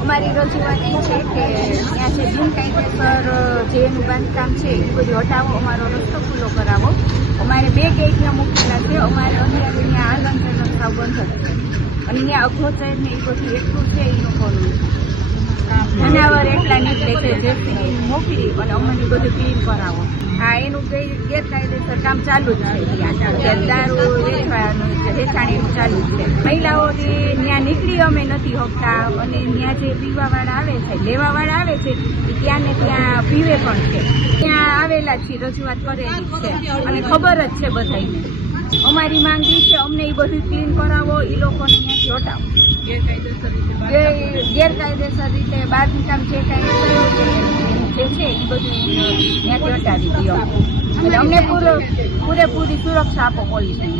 અમારી રજૂઆત એ છે કે ત્યાં જે બિનકાયદેસર જે એનું બાંધકામ છે એ બધું હટાવો, અમારો રસ્તો ખુલ્લો કરાવો. અમારે 2 ગેટ ત્યાં મૂકેલા છે, અમારે અત્યારે ત્યાં આગળ રસ્તા બંધ જ છે અને ત્યાં અઘોચર ને એ બધું એટલું છે. એ લોકોનું જનાવર એટલા નીકળે છે, જેસીબી મોકલી અને અમને બધું ક્લીન કરાવો. હા, એનું ગેરકાયદેસર કામ ચાલુ જ છે. ત્યાં દારૂ વેચવાનું વેચાણ એનું ચાલુ જ છે. મહિલાઓને ત્યાં નીકળી અમે નથી શકતા અને ત્યાં જે પીવાવાળા આવે છે, લેવાવાળા આવે છે, ત્યાં ને ત્યાં પીવે પણ છે. ત્યાં આવેલા છીએ, રજૂઆત કરેલી છે અને ખબર જ છે બધાને. અમારી માંગ એ છે અમને એ બધું ક્લીન કરાવો, એ લોકોને ત્યાંથી હટાવો. ગેરકાયદેસર રીતે બાંધકામ જે કાંઈ જે છે એ બધું ત્યાંથી હટાવી દો. એટલે અમને પૂરેપૂરી સુરક્ષા આપો પોલીસને.